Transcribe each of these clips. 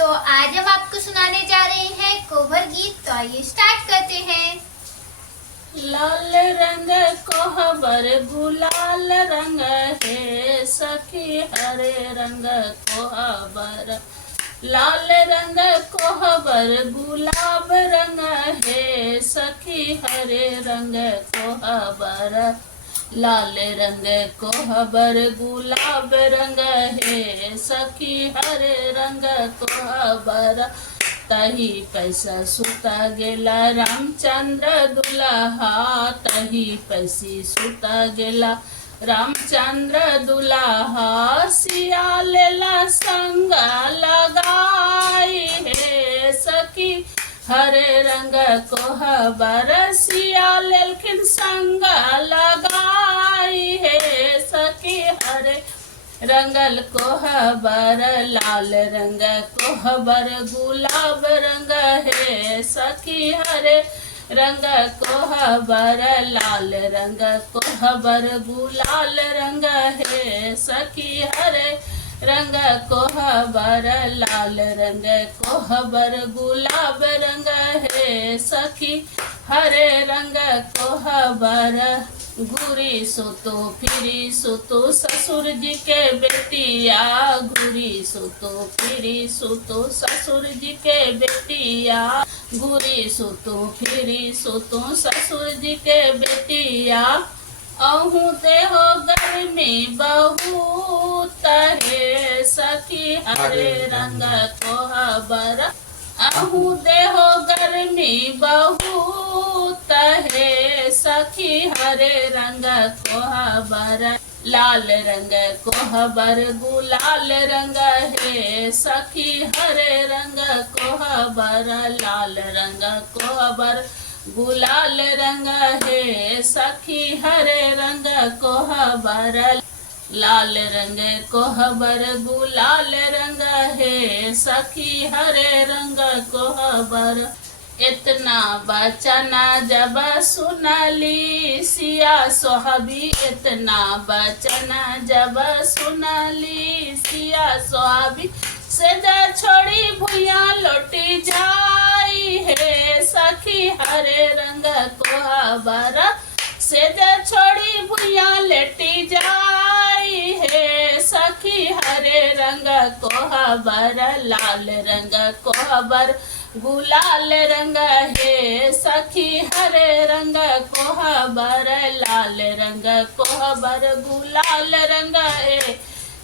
तो आज हम आपको सुनाने जा रहे हैं कोहबर गीत। तो आइए स्टार्ट करते हैं। लाल रंग कोहबर गुलाल रंग है सखी, हरे रंग कोहबर। लाल रंग कोहबर गुलाब रंग है सखी, हरे रंग कोहबर। लाल रंग कोहबर गुलाब रंग है सखी, हरे रंग कोहबर। तही पैसा सुता गेला रामचंद्र दुल्हा, तही पैसी सुता गेला रामचंद्र दुल्हा। सिया लेला संग लगाई है सखी, हरे रंग कोहबर। सिया लेलखिन संग लगाई है सखी, हरे रंगल कोहबर। लाल रंग कोहबर गुलाब रंग है सखी, हरे रंग कोहबर। लाल रंग कोहबर गुलाल रंग है सखी, हरे रंग कोहबर। लाल रंग कोहबर गुलाब रंग है सखी, हरे रंग कोहबर। घूरी सुतो फिरी सुतो ससुर जी के बेटिया, घूरी सुतो फिरी सुतो ससुर जी के बेटिया। घूरी सुतो फिरी सुतो ससुर जी के बेटिया। अहू देहो गर्मी बहुत है सखी, हरे रंग कोहबर। अहू देहो गर्मी बहुत है सखी, हरे रंग कोहबर। लाल रंग कोहबर गुलाल रंग है सखी, हरे रंग कोहबर। लाल रंग कोहबर गुलाल रंग है सखी, हरे रंग कोहबर। लाल रंग कोहबर गुलाल रंग है सखी, हरे रंग कोहबर। इतना बचना जब सुनली सिया सोहबी, इतना बचना जब सुनली सिया सोहबी। सेजा छोड़ी भुइया लौटी जाई है सखी, हरे रंग कोहबर। सेजा छोड़ी भुइया लेटी जाई है सखी, हरे रंग कोहबर। लाल रंग कोहबर गुलाल रंग है सखी, हरे रंग कोहबर। लाल रंग कोहबर गुलाल रंग है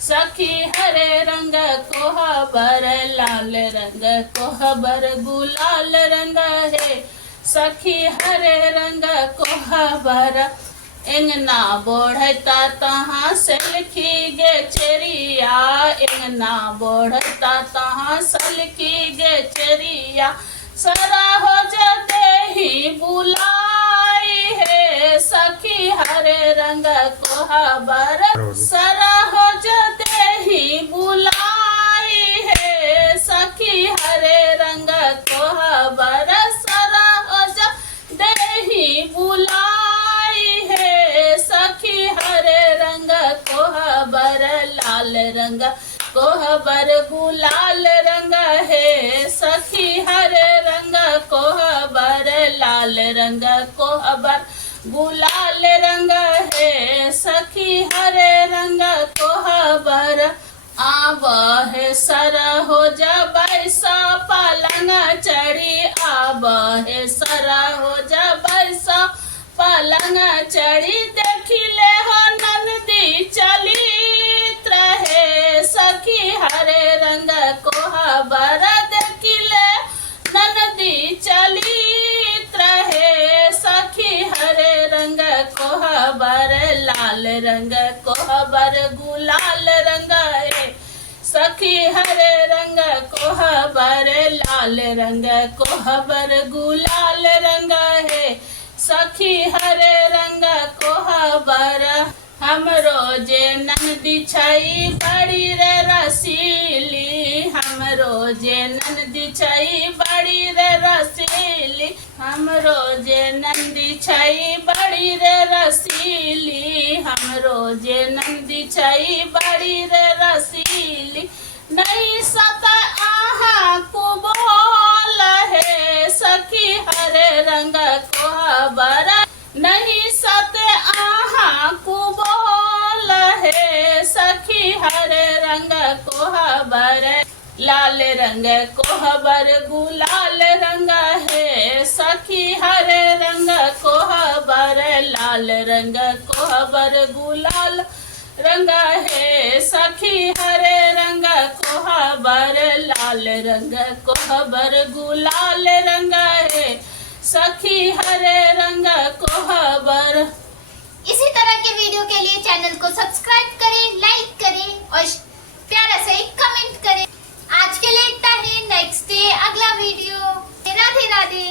सखी, हरे रंग कोहबर। लाल रंग कोहबर गुलाल रंग है सखी, हरे रंग कोहबर। एंगना बढ़ता तहाँ से लिखी गे चेरिया, एंगना बढ़ता तहाँ से लिखी गे चेरिया। सरा हो जाते ही बुलाई है सखी, हरे रंग कोहबर। सरा हो जाते ही बुलाई है सखी, हरे रंग कोहबर। सरा हो जाते ही बुलाई है सखी, हरे रंग कोहबर। लाल रंग कोहबर गुलाल रंग है सखी, हरे रंग कोहबर। लाल रंग कोहबर गुलाल रंग है सखी, हरे रंग कोहबर। आब है सर हो जा बैसा पलंग चढ़ी, आब है सर हो जा बैसा पलंग चढ़ी। देखिले हो नंदी चलित रहे सखी, हरे रंग कोहबर। देखिले नंदी चलित रहे सखी, हरे रंग कोहबर। लाल रंग कोहबर गुलाल रंग है सखी, हरे रंग कोहबर। लाल रंग कोहबर गुलाल रंग है सखी, हरे रंग कोहबर। हमरो जे नंदी छई बड़ी रे रसीली, हमरो जे नंदी छई बड़ी रे रसीली। हमरो जे नंदी छई बड़ी रे रसीली, हमरो जे नंदी छई बड़ी रे रसीली। नहीं सत आहा कुबोल है सखी हरे रंग कोहबर नहीं सत आहा कुबोल है सखी हरे रंग कोहबर लाल रंग कोहबर गुलाल रंग है सखी हरे रंग कोहबर लाल रंग कोहबर गुलाल रंग है सखी हरे रंग कोहबर लाल रंग कोहबर गुलाल रंग है सखी हरे रंग कोहबर। इसी तरह के वीडियो के लिए चैनल को सब्सक्राइब करें, लाइक करें और प्यारा सा एक कमेंट करें। आज के लिए इतना ही, नेक्स्ट डे अगला वीडियो। राधे राधे।